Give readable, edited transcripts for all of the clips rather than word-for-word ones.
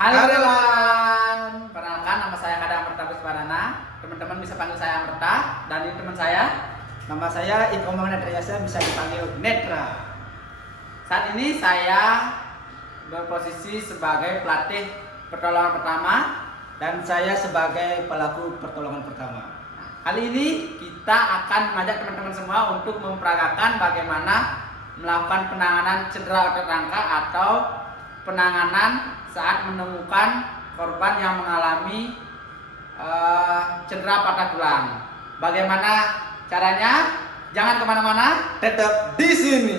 Halo teman-teman, perkenalkan nama saya Kadang Pertabis Barana. Teman-teman bisa panggil saya Amerta, dan ini teman saya. Nama saya Iko Netrayasa, bisa dipanggil Netra. Saat ini saya berposisi sebagai pelatih pertolongan pertama, Dan saya sebagai pelaku pertolongan pertama. kali ini kita akan mengajak teman-teman semua untuk memperagakan bagaimana melakukan penanganan cedera otot rangka atau penanganan saat menemukan korban yang mengalami cedera patah tulang. Bagaimana caranya? Jangan kemana-mana, Tetap di sini.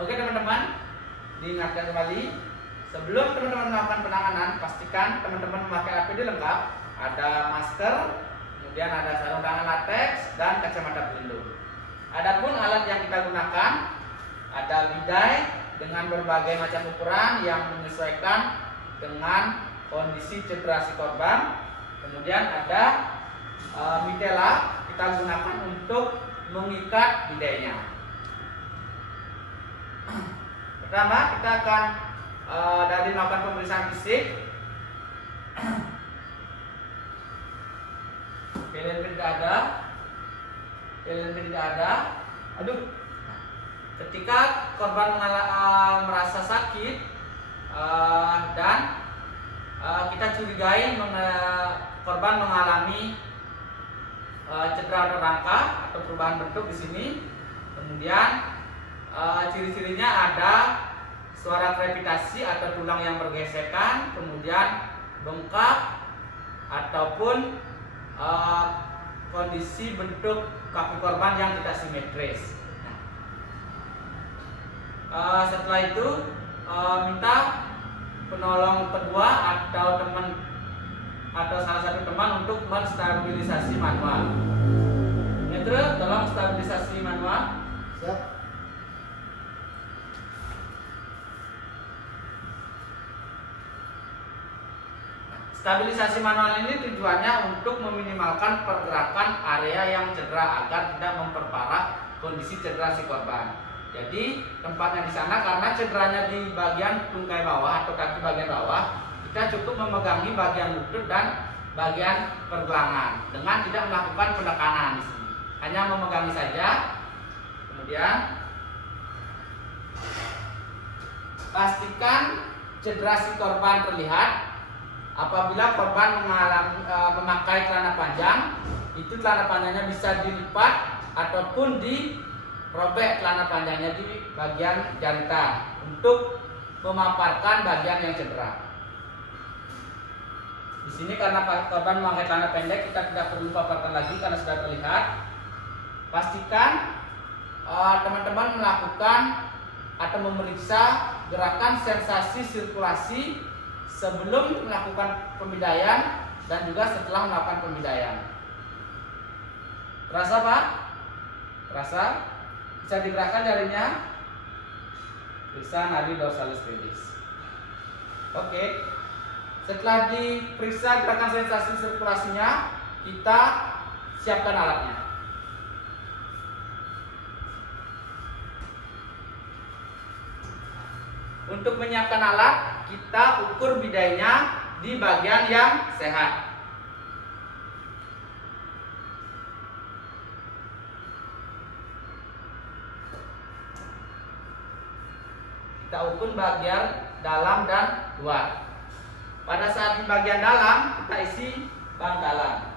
Oke teman-teman, diingatkan kembali, sebelum teman-teman melakukan penanganan, pastikan teman-teman memakai APD lengkap. Ada masker, kemudian ada sarung tangan latex, dan kacamata pelindung. Adapun alat yang kita gunakan, ada bidai dengan berbagai macam ukuran yang menyesuaikan dengan kondisi cedera si korban. Kemudian ada mitela kita gunakan untuk mengikat bidainya. Pertama kita akan dari melakukan pemeriksaan fisik. PLNP tidak ada. Aduh. Ketika korban merasa sakit dan kita curigai korban mengalami cedera otot rangka atau perubahan bentuk di sini, kemudian ciri-cirinya ada suara krepitasi atau tulang yang bergesekan, kemudian bengkak ataupun kondisi bentuk kaki korban yang tidak simetris. Setelah itu minta penolong kedua atau teman atau salah satu teman untuk menstabilisasi manual. Netra, tolong stabilisasi manual. Siap. Stabilisasi manual ini tujuannya untuk meminimalkan pergerakan area yang cedera agar tidak memperparah kondisi cedera si korban. Jadi tempatnya di sana karena cederanya di bagian tungkai bawah atau kaki bagian bawah, kita cukup memegangi bagian lutut dan bagian pergelangan dengan tidak melakukan penekanan di sini. Hanya memegangi saja. Kemudian pastikan cedera si korban terlihat. Apabila korban memakai celana panjang, itu celana panjangnya bisa dilipat ataupun dirobek celana panjangnya di bagian jantan untuk memaparkan bagian yang cedera. Di sini karena korban memakai celana pendek, kita tidak perlu paparkan lagi karena sudah terlihat. Pastikan teman-teman melakukan atau memeriksa gerakan sensasi sirkulasi sebelum melakukan pembidayan dan juga setelah melakukan pembidayan. Terasa Pak? Terasa? Bisa digerakkan jarinya? Periksa nadi dorsalis pedis. Oke. Setelah diperiksa gerakan sensasi sirkulasinya, kita siapkan alatnya. Untuk menyiapkan alat, kita ukur bidainya di bagian yang sehat. Kita ukur bagian dalam dan luar. Pada saat di bagian dalam, kita isi bangkalan.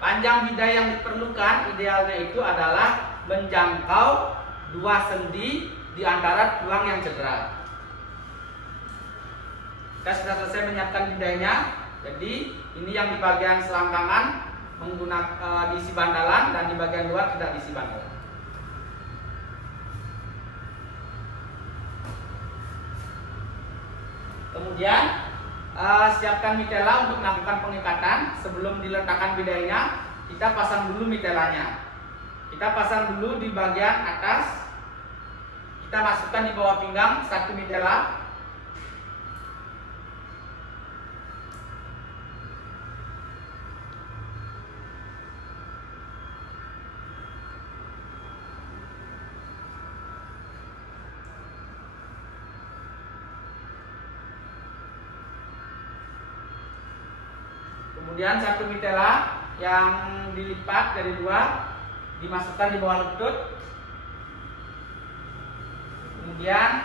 Panjang bidai yang diperlukan idealnya itu adalah menjangkau 2 sendi di antara tulang yang cedera. Kita sudah selesai menyiapkan bidainya. Jadi ini yang di bagian selangkangan menggunakan diisi bantalan dan di bagian luar tidak diisi bantalan. Kemudian siapkan mitela untuk melakukan pengikatan. Sebelum diletakkan bidainya, kita pasang dulu mitelanya. Kita pasang dulu di bagian atas. Kita masukkan di bawah pinggang satu mitela. Kemudian satu mitela yang dilipat dari dua dimasukkan di bawah lutut. Kemudian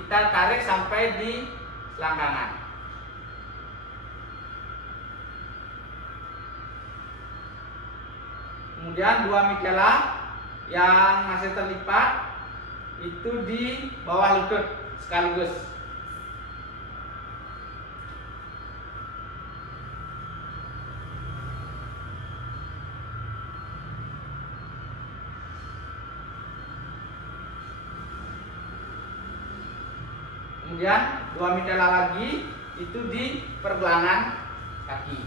kita tarik sampai di selangkangan. Kemudian dua mitela yang masih terlipat itu di bawah lutut sekaligus. Kemudian dua mitela lagi itu di pergelangan kaki.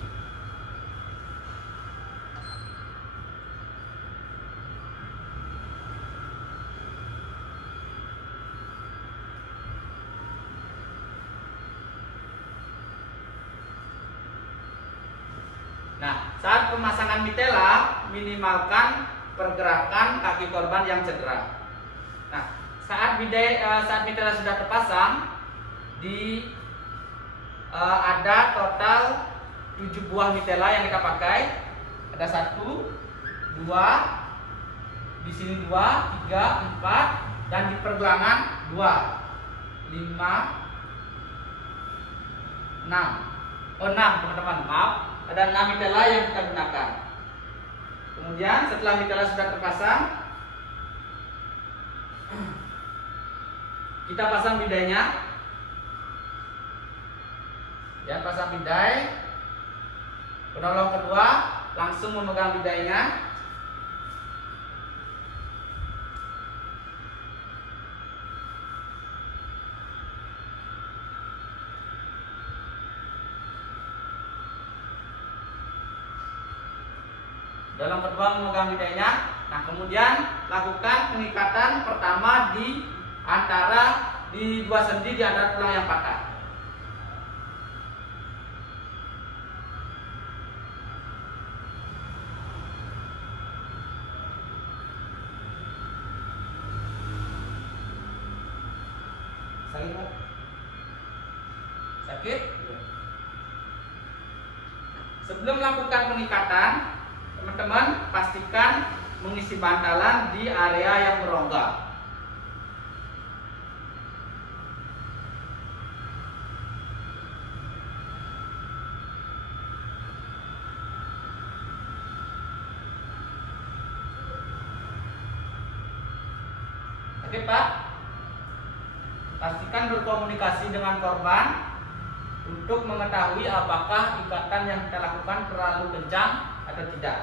Nah, saat pemasangan mitela minimalkan pergerakan kaki korban yang cedera. Nah, saat mitela sudah terpasang, ada total 7 buah mitela yang kita pakai. Ada 1, 2, di sini 2, 3, 4, dan di pergelangan 2, 5, 6. 6 teman-teman, maaf. Ada 6 mitela yang kita gunakan. Kemudian setelah mitela sudah terpasang, kita pasang bidainya. Ya, pasang bidai. Penolong kedua langsung memegang bidainya. Penolong kedua memegang bidainya. Nah, kemudian lakukan pengikatan pertama di dua sendi di antara tulang yang patah. Sakit? Sebelum melakukan pengikatan, teman-teman pastikan mengisi bantalan di area yang berongga. Sakit, Pak? Pastikan berkomunikasi dengan korban untuk mengetahui apakah ikatan yang kita lakukan terlalu kencang atau tidak.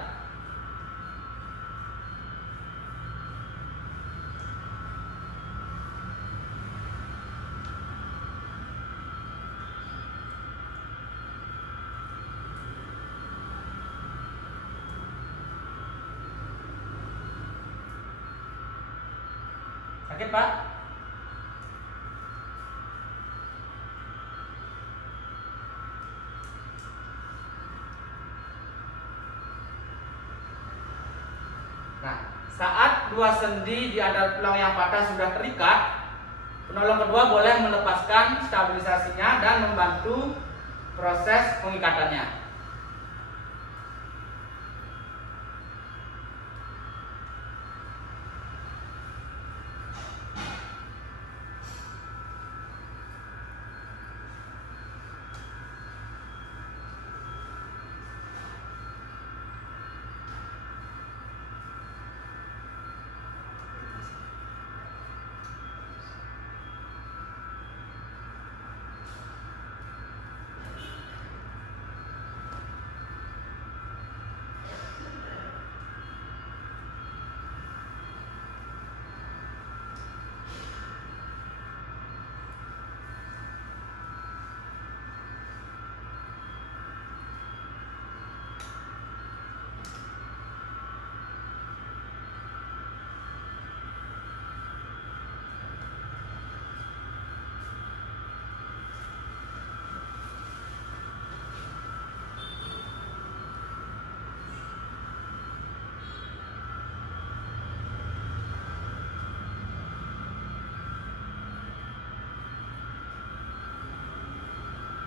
Sakit, Pak? Nah, saat dua sendi di antara tulang yang patah sudah terikat, penolong kedua boleh melepaskan stabilisasinya dan membantu proses pengikatannya.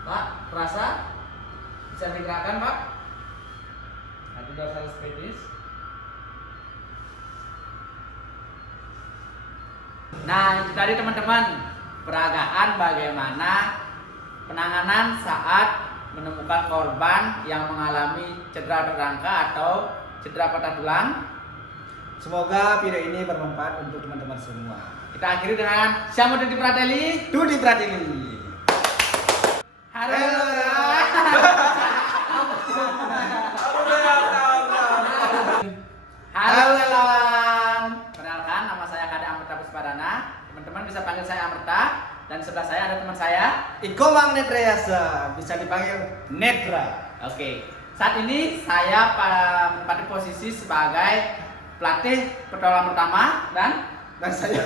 Pak, terasa? Bisa digerakkan, Pak? Maju dorsal spedis. Nah, itu tadi teman-teman, peragaan bagaimana penanganan saat menemukan korban yang mengalami cedera berangka atau cedera patah tulang. Semoga video ini bermanfaat untuk teman-teman semua. Kita akhiri dengan Siamo Dudi Prateli. Dudi Prateli. Halo. Halo relawan. Perkenalkan, nama saya Kade Amerta Puspadana. Teman-teman bisa panggil saya Amerta. Dan sebelah saya ada teman saya Iko Magnetriasa, bisa dipanggil Netra. Oke. Saat ini saya menempati posisi sebagai pelatih pertolongan pertama dan saya